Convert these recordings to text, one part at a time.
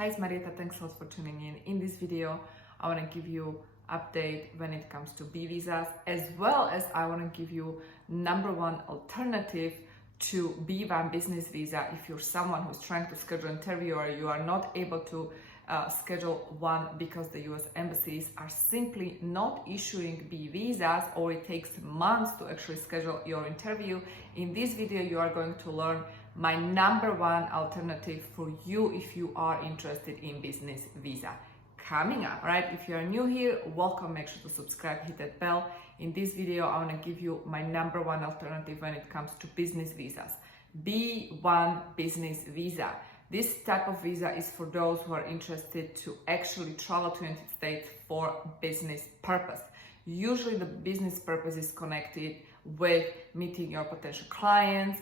Hi, it's Marieta. Thanks a lot for tuning in. In this video, I want to give you update when it comes to B visas, as well as I want to give you number one alternative to B1 business visa if you're someone who's trying to schedule an interview or you are not able to schedule one because the US embassies are simply not issuing B visas, or it takes months to actually schedule your interview. In this video, you are going to learn my number one alternative for you if you are interested in business visa. Coming up, right? If you are new here, welcome. Make sure to subscribe, hit that bell. In this video, I want to give you my number one alternative when it comes to business visas. B1 business visa. This type of visa is for those who are interested to actually travel to the United States for business purpose. Usually the business purpose is connected with meeting your potential clients,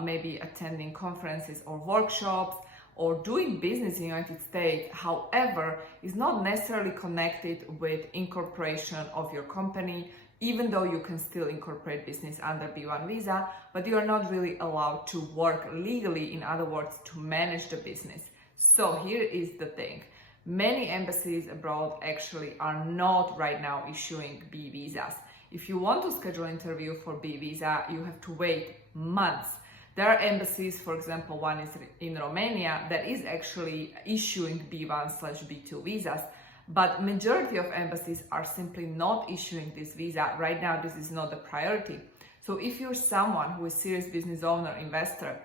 maybe attending conferences or workshops, or doing business in the United States. However, is not necessarily connected with incorporation of your company, even though you can still incorporate business under B1 visa, but you are not really allowed to work legally, in other words, to manage the business. So here is the thing. Many embassies abroad actually are not right now issuing B visas. If you want to schedule an interview for B visa, you have to wait months. There are embassies, for example, one is in Romania, that is actually issuing B1/B2 visas, but majority of embassies are simply not issuing this visa. Right now, this is not the priority. So if you're someone who is serious business owner, investor,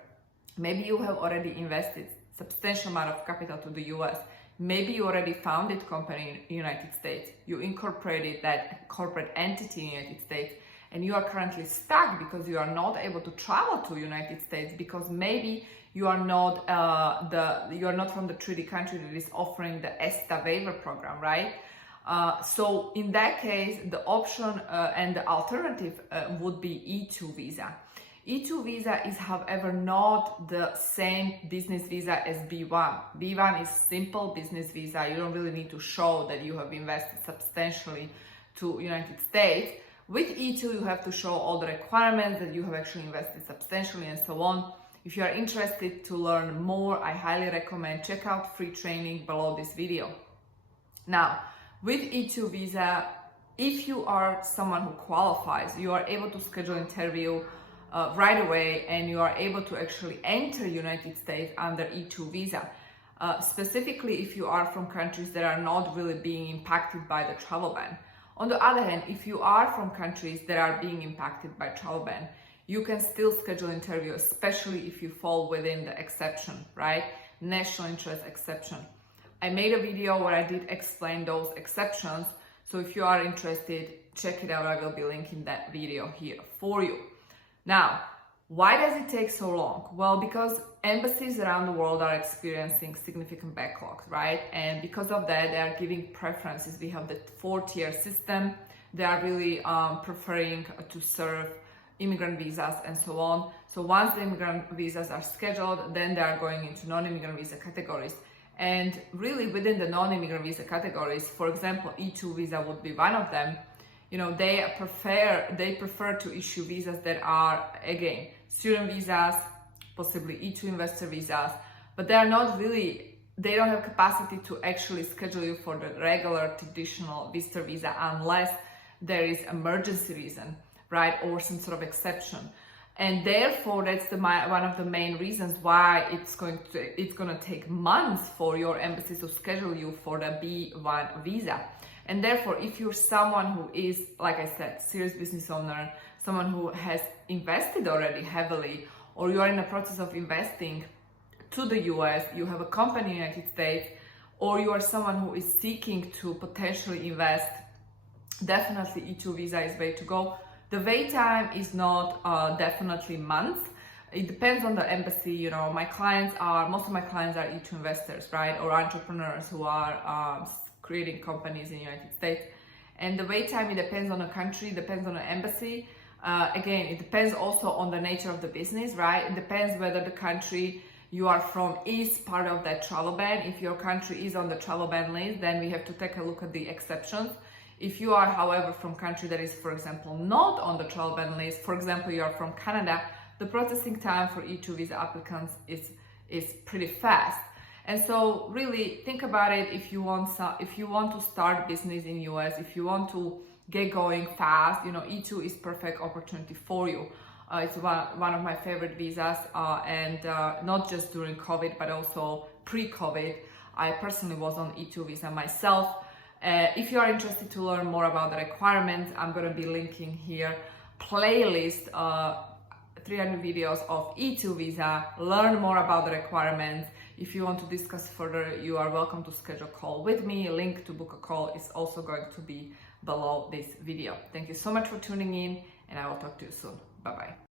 maybe you have already invested substantial amount of capital to the US, maybe you already founded company in the United States, you incorporated that corporate entity in the United States, and you are currently stuck because you are not able to travel to United States because maybe you are not from the treaty country that is offering the ESTA waiver program, right? So in that case, the option and the alternative would be E2 visa. E2 visa is, however, not the same business visa as B1. B1 is simple business visa. You don't really need to show that you have invested substantially to United States. With E2, you have to show all the requirements that you have actually invested substantially and so on. If you are interested to learn more, I highly recommend check out free training below this video. Now, with E2 visa, if you are someone who qualifies, you are able to schedule an interview right away, and you are able to actually enter United States under E2 visa. Specifically, if you are from countries that are not really being impacted by the travel ban. On the other hand, if you are from countries that are being impacted by travel ban, you can still schedule an interview, especially if you fall within the exception, right? National interest exception. I made a video where I did explain those exceptions. So if you are interested, check it out. I will be linking that video here for you. Now, why does it take so long? Well, because embassies around the world are experiencing significant backlogs, right? And because of that, they are giving preferences. We have the 4-tier system. They are really preferring to serve immigrant visas and so on. So once the immigrant visas are scheduled, then they are going into non-immigrant visa categories. And really within the non-immigrant visa categories, for example, E2 visa would be one of them. You know, they prefer to issue visas that are, again, student visas, possibly E2 investor visas, but they don't have capacity to actually schedule you for the regular traditional visitor visa unless there is emergency reason, right, or some sort of exception. And therefore, that's one of the main reasons why it's going to take months for your embassy to schedule you for the B1 visa. And therefore, if you're someone who is, like I said, serious business owner, someone who has invested already heavily, or you are in the process of investing to the US, you have a company in the United States, or you are someone who is seeking to potentially invest, definitely E2 visa is way to go. The wait time is not definitely months. It depends on the embassy. You know, most of my clients are E2 investors, right? Or entrepreneurs who are creating companies in the United States. And the wait time, it depends on the country, depends on the embassy. Again, it depends also on the nature of the business, right? It depends whether the country you are from is part of that travel ban. If your country is on the travel ban list, then we have to take a look at the exceptions. If you are, however, from country that is, for example, not on the travel ban list, for example, you are from Canada, the processing time for E2 visa applicants is pretty fast. And so really think about it. If you want to start business in US, if you want to get going fast, you know, E2 is perfect opportunity for you. It's one of my favorite visas, and not just during COVID, but also pre-COVID. I personally was on E2 visa myself. If you are interested to learn more about the requirements, I'm going to be linking here playlist, 300 videos of E2 visa. Learn more about the requirements. If you want to discuss further, you are welcome to schedule a call with me. A link to book a call is also going to be below this video. Thank you so much for tuning in, and I will talk to you soon. Bye-bye.